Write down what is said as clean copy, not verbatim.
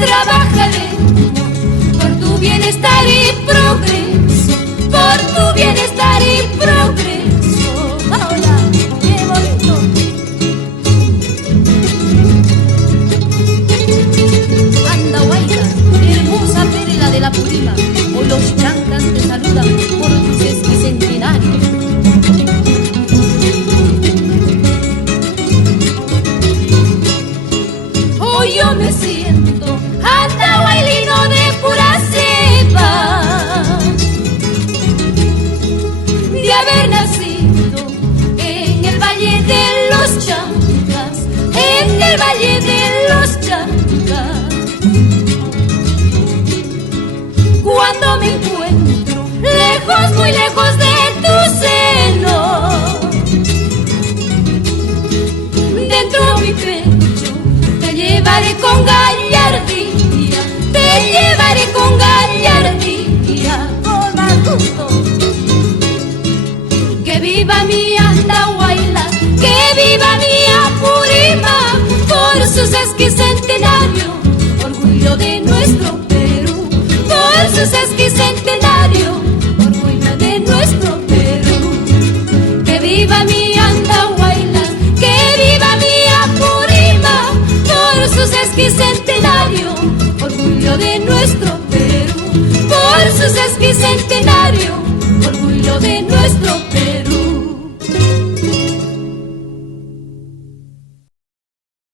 trabajaremos por tu bienestar y progreso, por tu bienestar y progreso. Ahora, qué bonito. Andahuaylas, hermosa perla de la Purima, hoy los chancas te saludan por tu sesquicentenario. Hoy yo me siento andahuaylino de pura cepa, de haber nacido en el Valle de los Chancas, en el Valle de los Chancas. Cuando me encuentro lejos, muy lejos de tu seno, dentro de mi pecho te llevaré con gallardía, te llevaré con gallardía, con más gusto. Que viva mi Andahuaylas, que viva mi Apurima, por su sesquicentenario, orgullo de nuestro Perú, por su sesquicentenario, orgullo de nuestro Perú. Que viva mi Andahuaylas, que viva mi Apurima, por su sesquicentenario, orgullo de nuestro Perú, por su sesquicentenario.